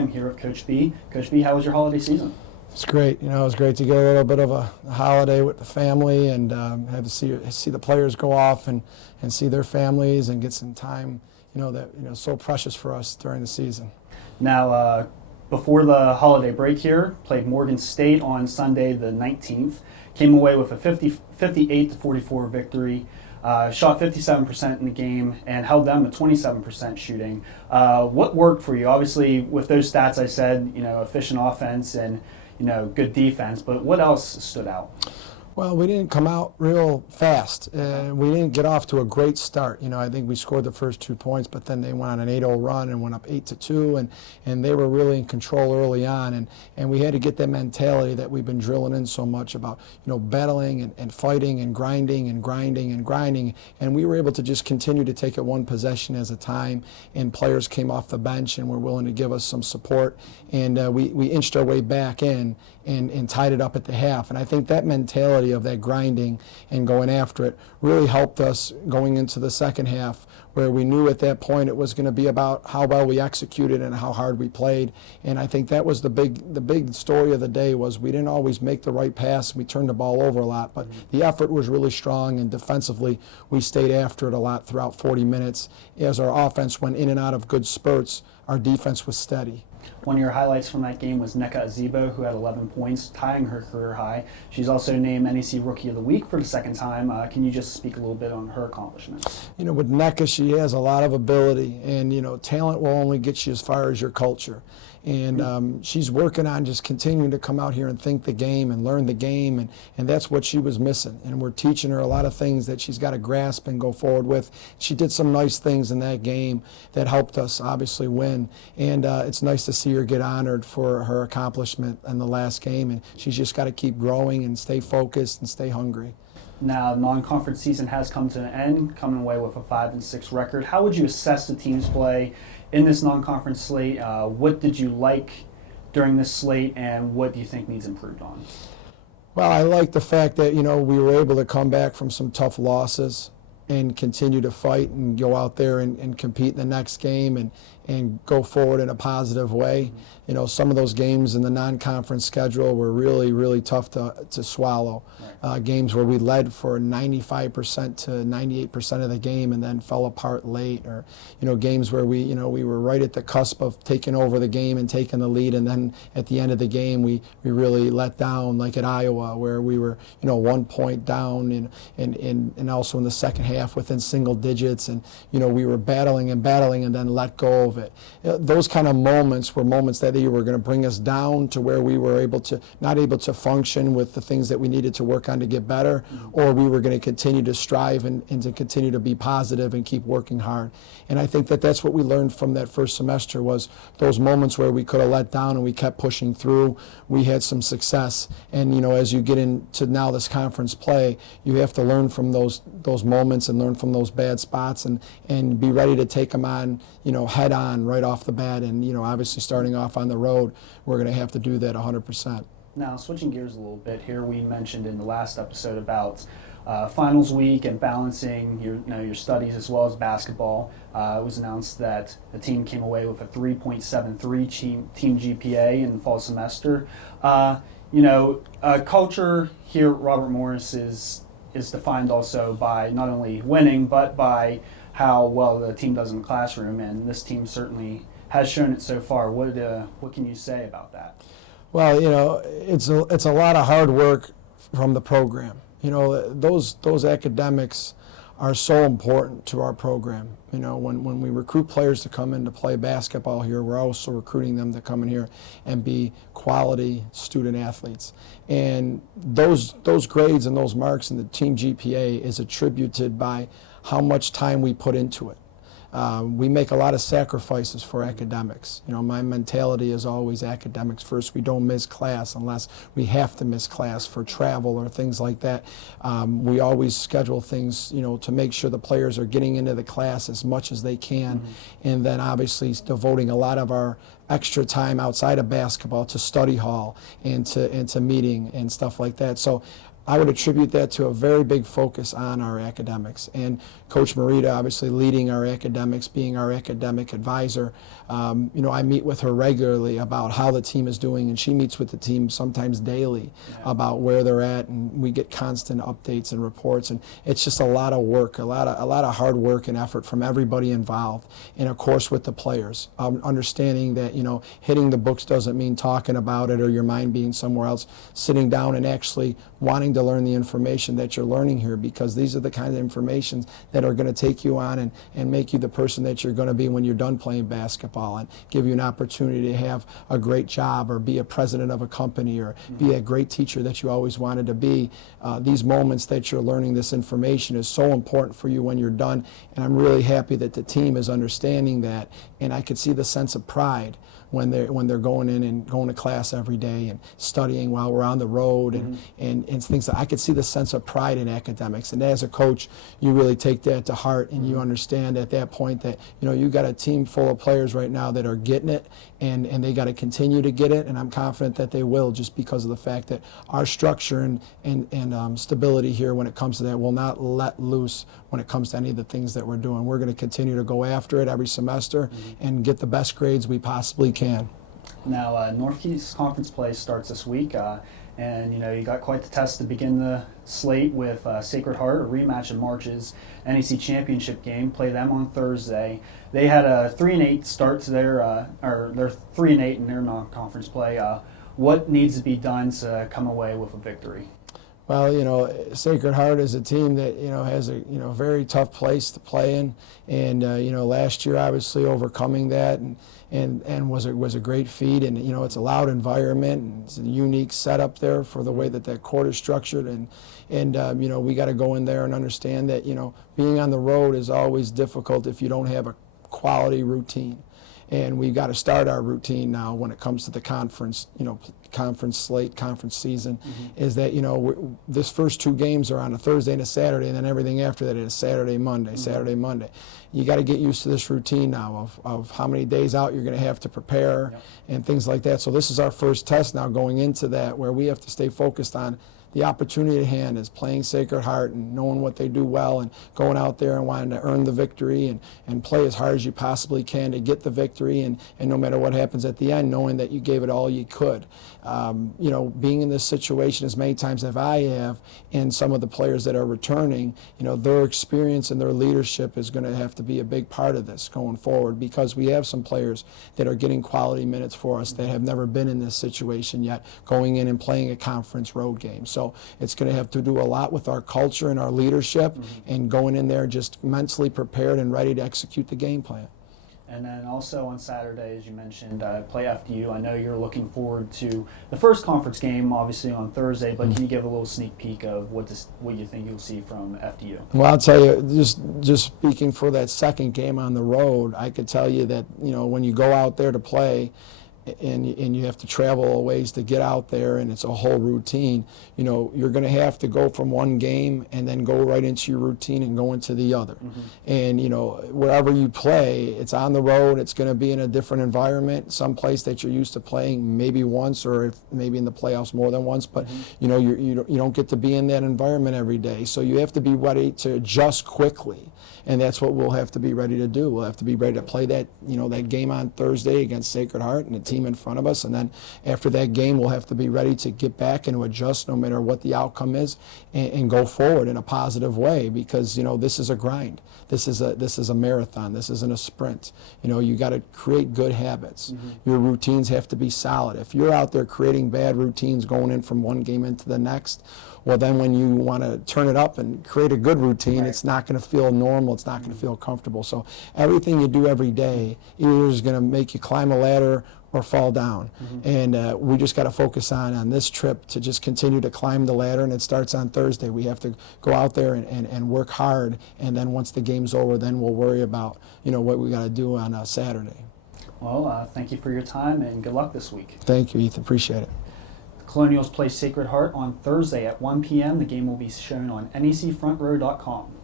I'm here with Coach B. Coach B, how was your holiday season? It's great. It was great to get a little bit of a holiday with the family and have to see the players go off and see their families and get some time, so precious for us during the season. Now, before the holiday break here, played Morgan State on Sunday the 19th, came away with a 58-44 victory, shot 57% in the game, and held them to 27% shooting. What worked for you? Obviously, with those stats I said, efficient offense and good defense, but what else stood out? Well, we didn't come out real fast. We didn't get off to a great start. I think we scored the first 2 points, but then they went on an 8-0 run and went up 8-2, and they were really in control early on. And we had to get that mentality that we've been drilling in so much about, battling and fighting and grinding and grinding and grinding. And we were able to just continue to take it one possession at a time. And players came off the bench and were willing to give us some support. And we inched our way back in and tied it up at the half. And I think that mentality of that grinding and going after it really helped us going into the second half, where we knew at that point it was going to be about how well we executed and how hard we played. And I think that was the big story of the day. Was we didn't always make the right pass. We turned the ball over a lot, but the effort was really strong, and defensively we stayed after it a lot throughout 40 minutes. As our offense went in and out of good spurts, our defense was steady. One of your highlights from that game was NEC Azebo, who had 11 points, tying her career high. She's also named NEC Rookie of the Week for the second time. Can you just speak a little bit on her accomplishments? With NECA, she has a lot of ability, and talent will only get you as far as your culture. And she's working on just continuing to come out here and think the game and learn the game, and that's what she was missing. And we're teaching her a lot of things that she's got to grasp and go forward with. She did some nice things in that game that helped us obviously win, and it's nice to see her get honored for her accomplishment in the last game, and she's just got to keep growing and stay focused and stay hungry. Now, non-conference season has come to an end, coming away with a 5-6 record. How would you assess the team's play in this non-conference slate? What did you like during this slate, and what do you think needs improved on? Well, I like the fact that, we were able to come back from some tough losses and continue to fight and go out there and compete in the next game and go forward in a positive way. Some of those games in the non-conference schedule were really, really tough to swallow. Right. Games where we led for 95% to 98% of the game and then fell apart late, or games where we were right at the cusp of taking over the game and taking the lead, and then at the end of the game we really let down, like at Iowa, where we were 1 point down and also in the second half within single digits, and we were battling and then let go of it. Those kind of moments were moments that they were going to bring us down to where we were not able to function with the things that we needed to work on to get better, or we were going to continue to strive and to continue to be positive and keep working hard. And I think that that's what we learned from that first semester, was those moments where we could have let down and we kept pushing through. We had some success, and as you get into now this conference play, you have to learn from those moments and learn from those bad spots and be ready to take them on, head on right off the bat. And obviously starting off on the road, we're going to have to do that 100%. Now, switching gears a little bit here, we mentioned in the last episode about finals week and balancing your studies as well as basketball. It was announced that the team came away with a 3.73 team GPA in the fall semester. Culture here at Robert Morris is defined also by not only winning, but by how well the team does in the classroom, and this team certainly has shown it so far. What can you say about that? Well, it's a lot of hard work from the program. Those academics are so important to our program. When we recruit players to come in to play basketball here, we're also recruiting them to come in here and be quality student athletes. And those grades and those marks in the team GPA is attributed by how much time we put into it. We make a lot of sacrifices for academics. My mentality is always academics first. We don't miss class unless we have to miss class for travel or things like that. We always schedule things, to make sure the players are getting into the class as much as they can, and then obviously devoting a lot of our extra time outside of basketball to study hall and to meeting and stuff like that. So I would attribute that to a very big focus on our academics. And Coach Marita obviously leading our academics, being our academic advisor. I meet with her regularly about how the team is doing, and she meets with the team sometimes daily about where they're at, and we get constant updates and reports. And it's just a lot of work, a lot of hard work and effort from everybody involved. And of course with the players, understanding that hitting the books doesn't mean talking about it or your mind being somewhere else. Sitting down and actually wanting to learn the information that you're learning here, because these are the kind of information that are going to take you on and make you the person that you're going to be when you're done playing basketball, and give you an opportunity to have a great job or be a president of a company or be a great teacher that you always wanted to be. These moments that you're learning this information is so important for you when you're done, and I'm really happy that the team is understanding that, and I could see the sense of pride when they're going in and going to class every day and studying while we're on the road and things. I could see the sense of pride in academics, and as a coach you really take that to heart, and you understand at that point that you got a team full of players right now that are getting it, and they got to continue to get it, and I'm confident that they will, just because of the fact that our structure and stability here when it comes to that will not let loose when it comes to any of the things that we're doing. We're going to continue to go after it every semester and get the best grades we possibly can. Now, Northeast Conference play starts this week, and you got quite the test to begin the slate with Sacred Heart, a rematch of March's NEC championship game. Play them on Thursday. They had a 3-8 start to they're 3-8 in their non-conference play. What needs to be done to come away with a victory? Well, Sacred Heart is a team that has a very tough place to play in, and last year obviously overcoming that and was a great feat, and it's a loud environment, and it's a unique setup there for the way that court is structured, and we got to go in there and understand that being on the road is always difficult if you don't have a quality routine. And we've got to start our routine now when it comes to the conference, conference slate, conference season, is that, this first two games are on a Thursday and a Saturday, and then everything after that is Saturday, Monday, Saturday, Monday. You got to get used to this routine now of how many days out you're going to have to prepare and things like that. So this is our first test now going into that, where we have to stay focused on the opportunity at hand is playing Sacred Heart and knowing what they do well and going out there and wanting to earn the victory and play as hard as you possibly can to get the victory, and no matter what happens at the end, knowing that you gave it all you could. Being in this situation as many times as I have, and some of the players that are returning, their experience and their leadership is going to have to be a big part of this going forward, because we have some players that are getting quality minutes for us that have never been in this situation yet, going in and playing a conference road game. So it's going to have to do a lot with our culture and our leadership, and going in there just mentally prepared and ready to execute the game plan. And then also on Saturday, as you mentioned, play FDU. I know you're looking forward to the first conference game, obviously on Thursday, but can you give a little sneak peek of what you think you'll see from FDU? Well, I'll tell you, just speaking for that second game on the road, I could tell you that when you go out there to play, and you have to travel a ways to get out there, and it's a whole routine, you're going to have to go from one game and then go right into your routine and go into the other. And wherever you play, it's on the road, it's going to be in a different environment, some place that you're used to playing maybe once, or maybe in the playoffs more than once, but you don't get to be in that environment every day, so you have to be ready to adjust quickly. And that's what we'll have to be ready to do. We'll have to be ready to play that game on Thursday against Sacred Heart and the team in front of us. And then after that game, we'll have to be ready to get back and to adjust no matter what the outcome is, and go forward in a positive way, because this is a grind. This is a marathon. This isn't a sprint. You got to create good habits. Your routines have to be solid. If you're out there creating bad routines going in from one game into the next, well, then when you want to turn it up and create a good routine, it's not going to feel normal. It's not going to feel comfortable. So everything you do every day either is going to make you climb a ladder or fall down. And we just got to focus on this trip to just continue to climb the ladder, and it starts on Thursday. We have to go out there and work hard, and then once the game's over, then we'll worry about what we got to do on Saturday. Well, thank you for your time, and good luck this week. Thank you, Ethan. Appreciate it. Colonials play Sacred Heart on Thursday at 1 p.m. The game will be shown on necfrontrow.com.